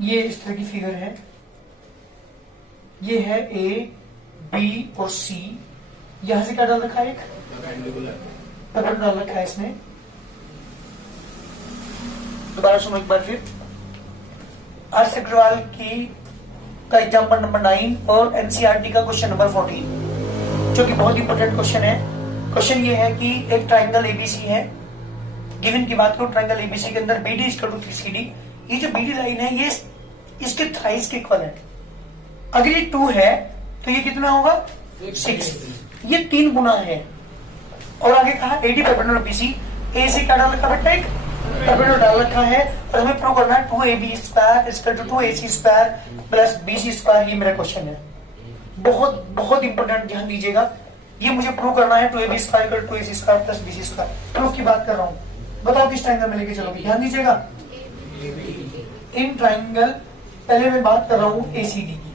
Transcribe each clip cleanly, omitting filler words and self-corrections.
ये इस तरह की फिगर है, ये है ए बी और सी, यहां से क्या डाल रखा है, एक पैटर्न डाल रखा है इसने। दोबारा सुनो एक बार फिर, हर्ष अग्रवाल की का एग्जाम्पल नंबर 9 और एनसीईआरटी का क्वेश्चन नंबर 14, जो कि बहुत इंपॉर्टेंट क्वेश्चन है। क्वेश्चन ये है कि एक ट्राइंगल एबीसी है, गिवन की बात करो, ट्राइंगल एबीसी के अंदर बीडी इक्वल टू 3CD। ये जो बीडी लाइन है ये इसके थाइस के इक्वल है। अगर ये 2 है तो ये कितना होगा 6, ये 3 गुना है। और आगे कहा एडी परपेंडिकुलर बीसी, ए से क्या डाल रखा बेटा, एक परपेंडिकुलर डाल रखा है, और हमें प्रूव करना है 2AB square equal to 2AC square plus BC square. ये मेरा क्वेश्चन है, बहुत बहुत इंपॉर्टेंट, ध्यान दीजिएगा। ये मुझे प्रूव करना है 2AB square equal to 2AC square plus BC square. Proof की बात कर रहा हूँ, बताओ किस ट्राइंगल में लेके चलोगे, ध्यान दीजिएगा। इन ट्राइंगल, पहले मैं बात कर रहा हूँ ACD की,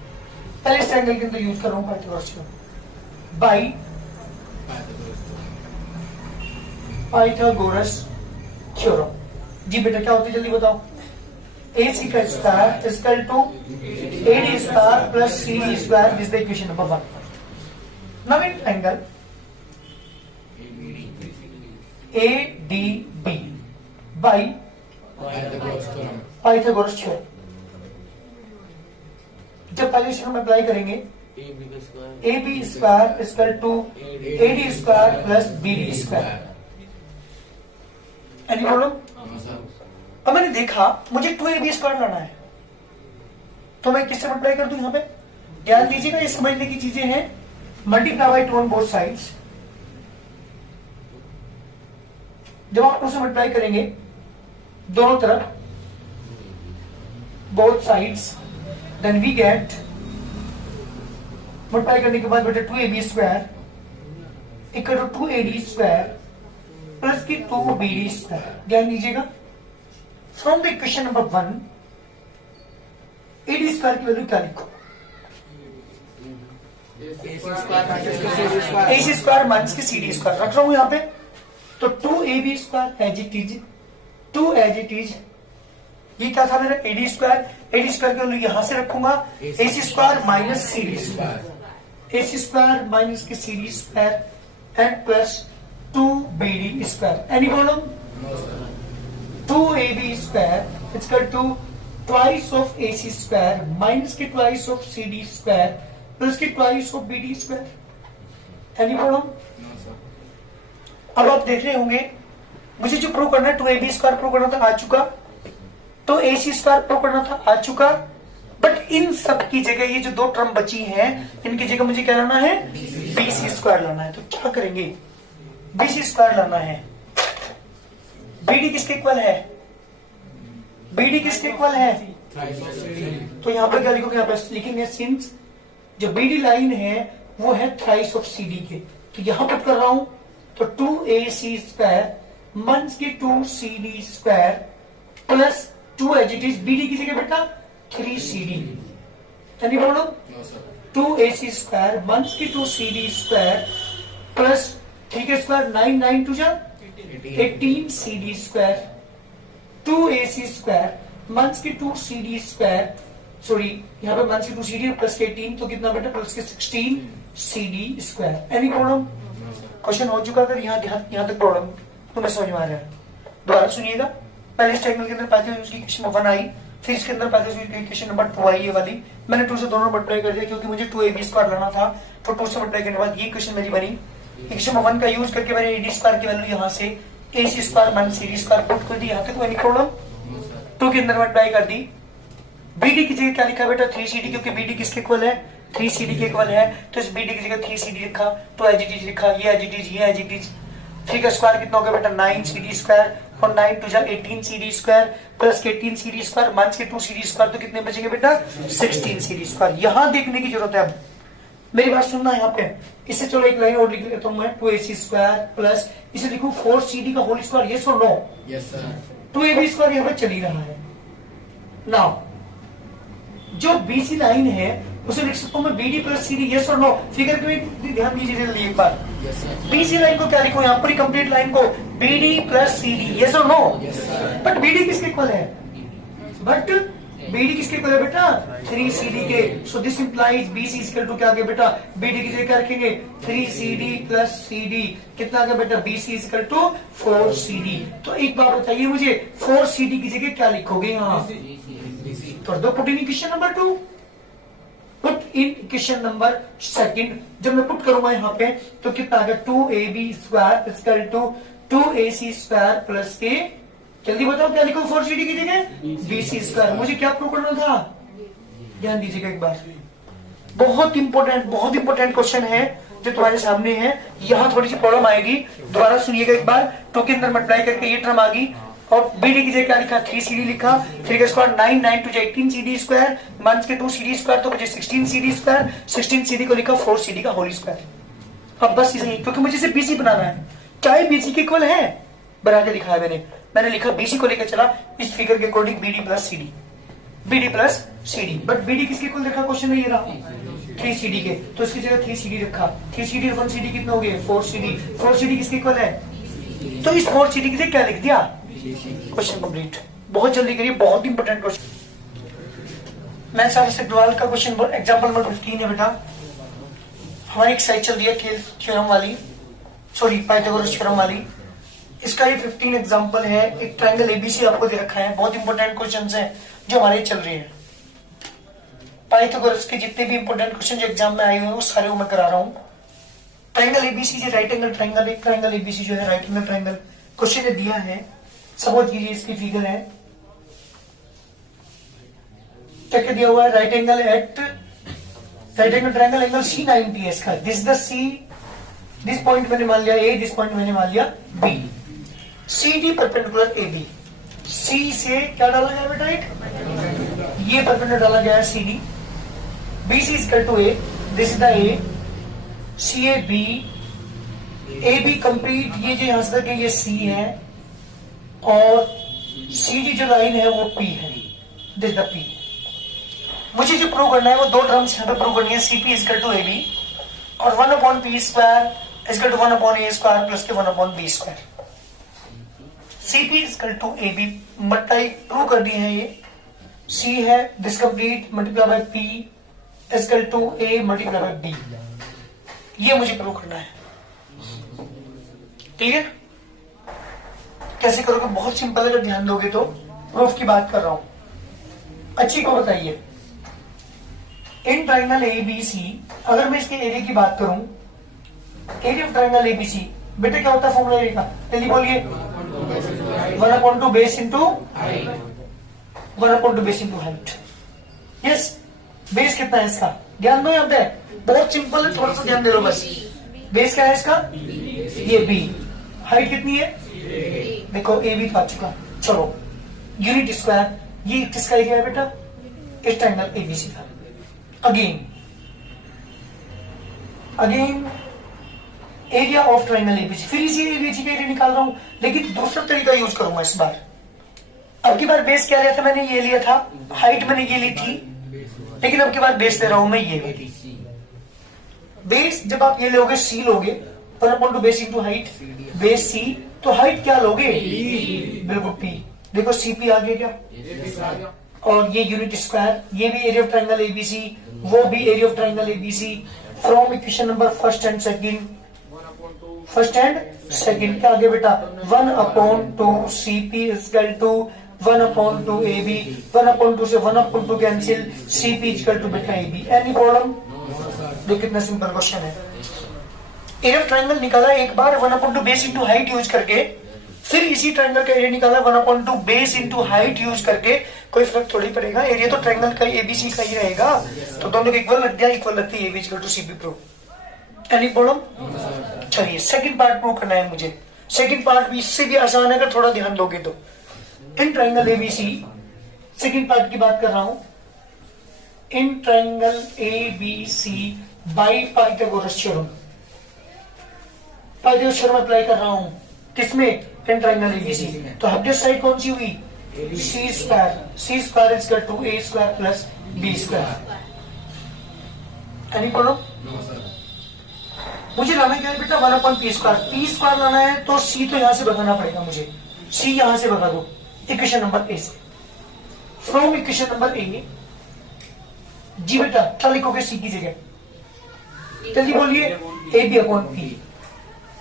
पहले इस ट्राइंगल के अंदर यूज कर रहा हूँ Pythagoras theorem by Pythagoras theorem. जी बेटा क्या होती है जल्दी बताओ, AC का square equal to AD square plus CD square is the equation number 1। Now in triangle ADB by Pythagoras theorem, जब पहले थ्योरम अप्लाई करेंगे AB square equal to AD square plus BD square. Any problem? अब मैंने देखा मुझे 2AB square लाना है, तो मैं किससे मल्टीप्लाई कर दूं? यहां पे ध्यान दीजिएगा, ये समझने की चीजें हैं। Multiply by 2 on both sides. जब आप उसे मल्टीप्लाई करेंगे दोनों तरफ, both sides, then we get, multiply करने के बाद बेटा 2AB square equal to 2AD square plus की 2BD स्क्वायर। ध्यान दीजिएगा, from the equation number 1 AD square की वैल्यू क्या लिखो, AC स्क्वायर माइनस की CD स्क्वायर रख रहा हूं यहां पे। तो 2AB square as it is, 2 as it is, ये क्या था मेरा AD स्क्वायर, AD स्क्वायर की वैल्यू यहां से रखूंगा, AC square minus CD square, AC square minus की CD square and plus 2BD square. Any problem? 2AB square equal to twice of AC square minus की twice of CD square plus की twice of BD square. Any problem? अब आप देख रहे होंगे मुझे जो प्रूव करना है 2AB स्क्वायर प्रूव करना था, आ चुका, तो AC स्क्वायर प्रूव करना था, आ चुका। बट इन सब की जगह ये जो 2 टर्म बची हैं, इनकी जगह मुझे क्या लाना है, BC स्क्वायर लाना है। तो क्या करेंगे, BC स्क्वायर लाना है। BD किसके इक्वल है, BD किसके इक्वल है, तो यहां पर क्या लिखोगे, यहां पर लिखेंगे सिंस जो BD लाइन है वो है थ्राइस ऑफ CD के, तो यहां पर कर रहा हूं, तो 2AC स्क्वायर माइनस की 2CD square plus 2 as it is, BD की जगह बेटा 3CD। Any problem? 2AC square minus की 2CD स्क्वायर प्लस 3 के स्क्वायर 9 9 टू जा 18CD square, 2AC square minus की 2CD स्क्वायर, सॉरी यहाँ पे माइनस की 2CD प्लस के 18, तो कितना बेटा प्लस के 16CD square. Any problem? Question हो चुका, अगर यहाँ तक प्रॉब्लम तुम्हें समझ में आ रहा है। दोबारा सुनिएगा, पहले इस ट्रायंगल के अंदर पाइथागोरस की इक्वेशन नंबर 1 आई, फिर इसके अंदर पाइथागोरस की इक्वेशन नंबर 2 आई, ये वाली मैंने 2 से दोनों मल्टीप्लाई कर दिया क्योंकि मुझे 2AB स्क्वायर लाना था, तो 2 से मल्टीप्लाई करने के बाद ये इक्वेशन मेरी बनी। इक्वेशन नंबर 1 का यूज करके मैंने AD स्क्वायर की वैल्यू यहाँ से AC square minus CD square put कर दी, यहाँ तक कोई प्रॉब्लम? 2 के अंदर मल्टीप्लाई कर दी। BD की जगह क्या लिखा बेटा 3CD, क्योंकि BD किसके इक्वल है, 3CD के इक्वल है, तो इस BD की जगह 3CD लिखा, तो एज इट इज लिखा, ये एज इट इज, ये एज इट इज। 3 का स्क्वायर कितना होगा बेटा 9CD स्क्वायर, और 9 टू जा 18CD स्क्वायर प्लस के 18CD स्क्वायर माइनस के 2CD स्क्वायर, तो कितने बचेंगे बेटा 16CD स्क्वायर। यहां देखने की जरूरत है, अब मेरी बात सुनना यहाँ पे। इससे चलो एक लाइन और लिख लेता हूं मैं, 2AC स्क्वायर प्लस इसे लिखूं 4CD का होल स्क्वायर, यस और no? Yes sir. 2AB square यहाँ पे चल ही रहा है। नाउ जो BC लाइन है उसे लिख सकता हूं मैं BD प्लस CD, यस और नो? फिगर में ध्यान दीजिए जल्दी एक बार। Yes sir. BC लाइन को क्या लिखो, यहाँ पर कंप्लीट लाइन को BD प्लस CD, यस और no? Yes sir. But BD किसके इक्वल है, बट BD किसके इक्वल है बेटा 3CD के। So this implies BC equal to क्या आ गया बेटा BD की जगह क्या रखेंगे 3CD प्लस CD कितना आ गया बेटा BC इक्वल टू 4CD। तो एक बात बताइए मुझे 4CD की जगह क्या लिखोगे यहाँ कर दो put in equation number 2 put in equation number second. जब मैं पुट करूंगा यहाँ पे तो कितना आ गया 2AB square equal to 2AC square plus के जल्दी बताओ क्या लिखो 4CD की जगह BC स्क्वायर। मुझे क्या प्रूव करना था ध्यान दीजिएगा एक बार बहुत इंपॉर्टेंट क्वेश्चन है जो तुम्हारे सामने है। यहाँ थोड़ी सी प्रॉब्लम आएगी दोबारा सुनिएगा एक बार। 2 के अंदर मल्टीप्लाई करके ये टर्म आ गई और BD की जगह क्या लिखा 3CD लिखा 3 का square 9 9 to 18CD square minus के 2CD स्क्वायर तो मुझे 16CD स्क्वायर 16CD को लिखा 4CD का होल स्क्वायर। अब बस इसे क्योंकि मुझे सिर्फ BC बनाना है चाहे BC के इक्वल है बना के दिखाया मैंने लिखा BC को लेकर चला इस फिगर के according BD plus CD but BD किसके इक्वल रखा क्वेश्चन में ये रहा 3CD के तो इसकी जगह 3CD रखा 3CD और 1CD कितना हो गया 4CD किसके इक्वल है तो इस 4CD की जगह क्या लिख दिया क्वेश्चन कंप्लीट। बहुत जल्दी करिए बहुत इंपॉर्टेंट क्वेश्चन। मैं सर सेक्टोरल का क्वेश्चन एग्जांपल नंबर 15 है बेटा। हमारी एक साइड चल रही है केल थ्योरम वाली सॉरी पाइथागोरस थ्योरम वाली। इसका ये 15 एग्जांपल है। एक ट्रायंगल एबीसी आपको दे रखा है। बहुत इंपॉर्टेंट क्वेश्चंस हैं जो हमारे चल रहे हैं। पाइथागोरस के जितने भी इंपॉर्टेंट क्वेश्चन जो एग्जाम में आए हुए हैं वो सारे मैं करा रहा हूँ। ट्रायंगल एबीसी जो राइट एंगल ट्रायंगल एक ट्रायंगल एबीसी जो है राइट एंगल ट्रायंगल क्वेश्चन ने दिया है। समझ कीजिए इसकी फिगर है क्या दिया हुआ है right angle triangle angle C90 है इसका। दिस पॉइंट मैंने मान लिया A दिस पॉइंट मैंने मान लिया B। CD perpendicular AB C से क्या डाला गया बेटा एक ये परपेंडिकुलर डाला गया है CD BC equal to A this is the A CA B AB complete ये जो यहां से तक ये C है और CD जो लाइन है वो P है दिस द P। मुझे जो प्रूव करना है वो दो टर्म्स यहाँ पे प्रूव करनी है CP इक्वल टू AB और 1/P square equal to 1/A square plus के 1/B square. CP equal to AB multiply prove कर दी है ये C है this complete multiply by P equal to A multiply by B। ये मुझे prove करना है। क्लियर कैसे करोगे बहुत सिंपल है अगर ध्यान दोगे तो। प्रूफ की बात कर रहा हूं अच्छी को बताइए। इन ट्रायंगल ABC अगर मैं इसके एरिया की बात करूं एरिया ऑफ ट्रायंगल ABC बेटे क्या होता है फॉर्मूला एरिया का जल्दी बोलिए 1/2 base into 1/2 base into height. Yes base कितना है इसका ध्यान दो यहाँ पे बहुत सिंपल है थोड़ा सा ध्यान दे लो बस। बेस क्या है इसका ये B हाइट कितनी है देखो AB तो आ चुका। चलो यूनिट स्क्वायर ये किसका एरिया है बेटा इस ट्रायंगल ABC का। Again area of triangle ABC फिर इसी एबीसी का एरिया निकाल रहा हूं लेकिन दूसरा तरीका यूज करूंगा इस बार। अब की बार बेस क्या लिया था मैंने ये लिया था हाइट मैंने ये ली थी लेकिन अब की बार बेस ले रहा हूं मैं ये वाली बेस। जब आप ये लोगे C लोगे 1/2 base into height base C तो हाइट क्या लोगे बिल्कुल P। देखो CP आ गया क्या और ये यूनिट स्क्वायर ये भी एरिया ऑफ ट्रायंगल एबीसी वो भी area of triangle ABC from equation number first and second क्या आगे बेटा 1/2 CP इक्वल टू 1/2 AB 1/2 से 1/2 कैंसिल CP इक्वल टू बेटा AB। एनी प्रॉब्लम देखो कितना सिंपल क्वेश्चन है। एरिया ऑफ ट्रायंगल निकाला एक बार 1/2 बेस इंटू हाइट यूज करके फिर इसी ट्रायंगल का एरिया निकाला 1/2 बेस इंटू हाइट यूज करके कोई फर्क थोड़ी पड़ेगा एरिया तो ट्रायंगल का एबीसी का ही रहेगा तो दोनों को इक्वल लग गया इक्वल लगती है AB equal to CP prove. Any problem चलिए सेकंड पार्ट प्रूव करना है मुझे। सेकंड पार्ट भी इससे भी आसान है अगर थोड़ा ध्यान दोगे तो। In triangle ABC second part की बात कर रहा हूं in triangle ABC by Pythagoras theorem apply कर रहा हूं किसमें इन ट्रायंगल एबीसी। तो हाइपोटेनस साइड कौन सी हुई C square equal to A square plus B square. Any problem मुझे लाना क्या है बेटा 1/P स्क्वायर लाना है तो C तो यहां से भगाना पड़ेगा मुझे C यहां से भगा दो इक्वेशन नंबर A से। फ्रॉम इक्वेशन नंबर ए जी बेटा क्या लिखोगे सी की जगह, जल्दी बोलिए, A B upon P,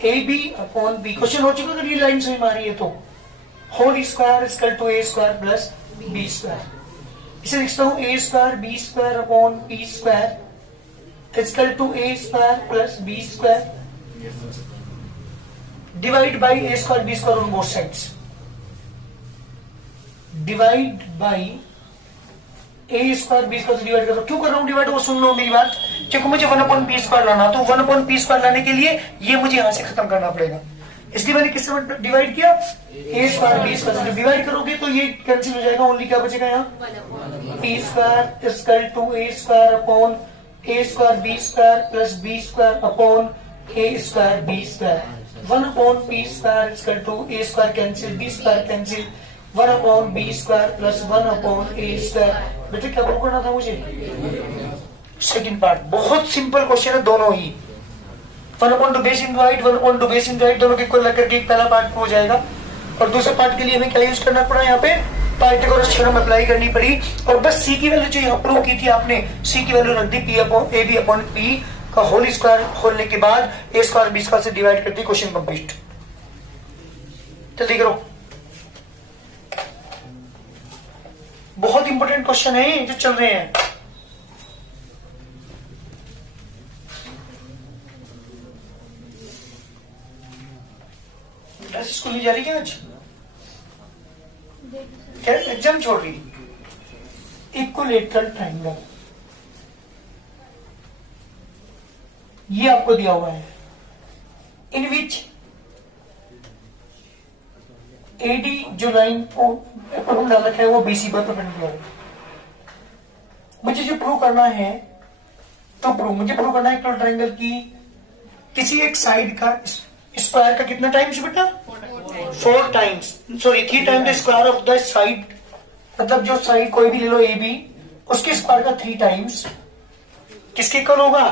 A B upon B. Question हो चुका अगर ये लाइन सही मारी है तो, whole square equal to A square plus B square. इसे लिखता हूं A square B square upon P square equal to A square plus B square divide by A square B square on both sides, divide by A square B square से divide कर दो। क्यों कर रहा हूं डिवाइड, वो सुन लो मेरी बात, क्योंकि मुझे 1/p स्क्वायर लाना, तो 1/p स्क्वायर लाने के लिए ये मुझे यहां से खत्म करना पड़ेगा, इसलिए मैंने किससे डिवाइड किया, ए स्क्वायर बी स्क्वायर से। डिवाइड करोगे तो ये कैंसिल हो जाएगा, ओनली क्या बचेगा यहाँ, P square equal to A square upon A square B square plus B square upon A square B square. 1/p square equal to A square cancel, B square cancel, 1/b square plus 1/a square. बेटे क्या prove करना था मुझे, second part, बहुत simple question है दोनों ही, 1/2 base in right 1/2 base in right दोनों के इक्वल लग करके एक पहला पार्ट हो जाएगा, और दूसरे पार्ट के लिए हमें क्या यूज करना पड़ा, यहाँ पे पाइथागोरस थ्योरम अप्लाई करनी पड़ी, और बस सी की वैल्यू जो यहाँ प्रूव की थी आपने, सी की वैल्यू रख दी P upon A B upon P का होल स्क्वायर खोलने के बाद ए स्क्वायर बी स्क्वायर से डिवाइड कर दी, क्वेश्चन कंप्लीट। जल्दी करो, बहुत इंपॉर्टेंट क्वेश्चन है जो चल रहे हैं। स्कूल नहीं जा रही क्या आज, क्या एग्जाम छोड़ रही। इक्विलेटरल ट्रायंगल ये आपको दिया हुआ है, इन विच एडी जो लाइन हम डाल रखा है वो बीसी पर परपेंडिकुलर है। मुझे जो प्रूव करना है तो मुझे प्रूव करना है इक्विलेटरल ट्रायंगल की किसी एक साइड का स्क्वायर का कितना टाइम्स बेटा, 4 times, sorry 3 times the square of the side, मतलब जो साइड कोई भी ले लो ए बी उसके स्क्वायर का 3 टाइम्स किसके इक्वल होगा,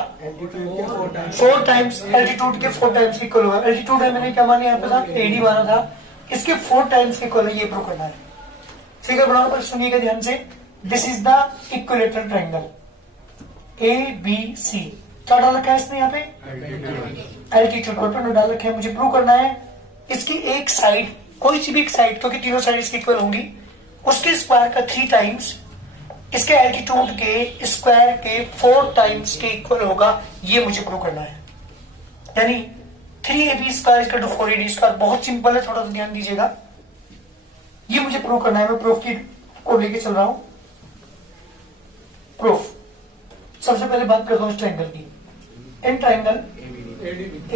4 टाइम्स एल्टीट्यूड के 4 टाइम्स के इक्वल होगा। एल्टीट्यूड है मैंने क्या माना यहाँ पे था, एडी माना था, इसके 4 टाइम्स के इक्वल है, ये प्रूव करना है। फिगर बनाओ पर सुनिएगा ध्यान से, this is the equilateral triangle A B C. क्या डाल रखा है इसने यहाँ पे, एल्टीट्यूड पर डाल रखा है, मुझे प्रूव करना है इसकी एक साइड, कोई सी भी एक साइड, क्योंकि तीनों साइड इसके इक्वल होंगी, उसके स्क्वायर का 3 टाइम्स इसके एल्टीट्यूड के स्क्वायर के 4 टाइम्स के इक्वल होगा, ये मुझे प्रूव करना है। यानी 3ab square equal to 4ad square, बहुत सिंपल है, थोड़ा सा ध्यान दीजिएगा, ये मुझे प्रूव करना है। मैं प्रूफ की को लेके चल रहा हूं। प्रूफ सबसे पहले बात करता हूं इस ट्रायंगल की, in triangle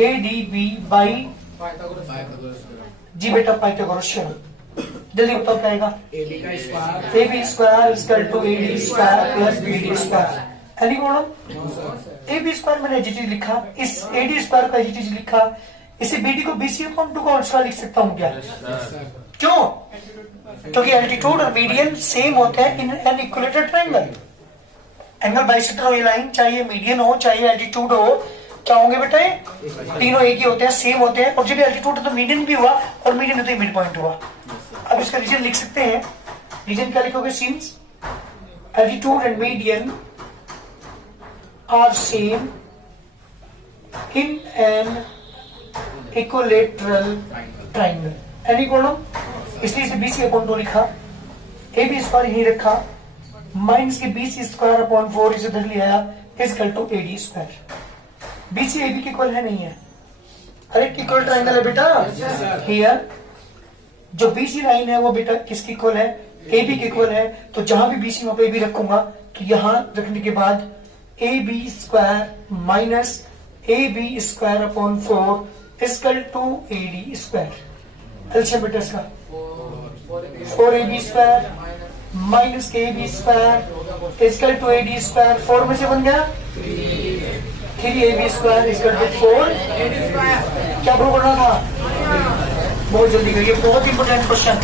ADB by G बेटा पाइथागोरस थ्योरम, जल्दी बताओ क्या आएगा, A B square equal to A D square plus B D square. Any problem, A B square मैंने एजीटी लिखा, इस ए डी स्क्वायर का एजीटी लिखा, इसे बी डी को बी सी अपॉन 2 का स्क्वायर लिख सकता हूँ क्या, क्यों, क्योंकि एल्टीट्यूड और मीडियन सेम होते हैं इन an equilateral triangle. Angle bisector हो ये लाइन, चाहे मीडियन हो चाहे एल्टीट्यूड हो, क्या होंगे बेटा, तीनों एक ही होते हैं, सेम होते हैं, और जब एल्टीट्यूड है तो मीडियन भी हुआ और मीडियन है तो मिड पॉइंट हुआ। अब इसका रीजन लिख सकते हैं, रीजन क्या लिखोगे, since altitude and median are same in an equilateral triangle. Any problem, इसलिए इसे BC अपॉन 2 लिखा, ए बी स्क्वायर यही रखा, माइनस के BC स्क्वायर अपॉन 4 इसे इधर ले आया, equal to AD square. BC AB के इक्वल है नहीं है, अरे इक्वल ट्रायंगल है बेटा, हियर जो BC लाइन है वो बेटा किसकी इक्वल है, AB के इक्वल है, तो जहां भी BC वहां पे AB रखूंगा, तो यहां रखने के बाद AB square minus AB square upon 4 equal to AD square. LCM बेटा इसका 4ab square minus AB square equal to AD square, 4 में से बन गया 3ab स्क्वायर इक्वल टू 4। क्या प्रूव करना था, बहुत जल्दी करिए, बहुत इंपॉर्टेंट क्वेश्चन।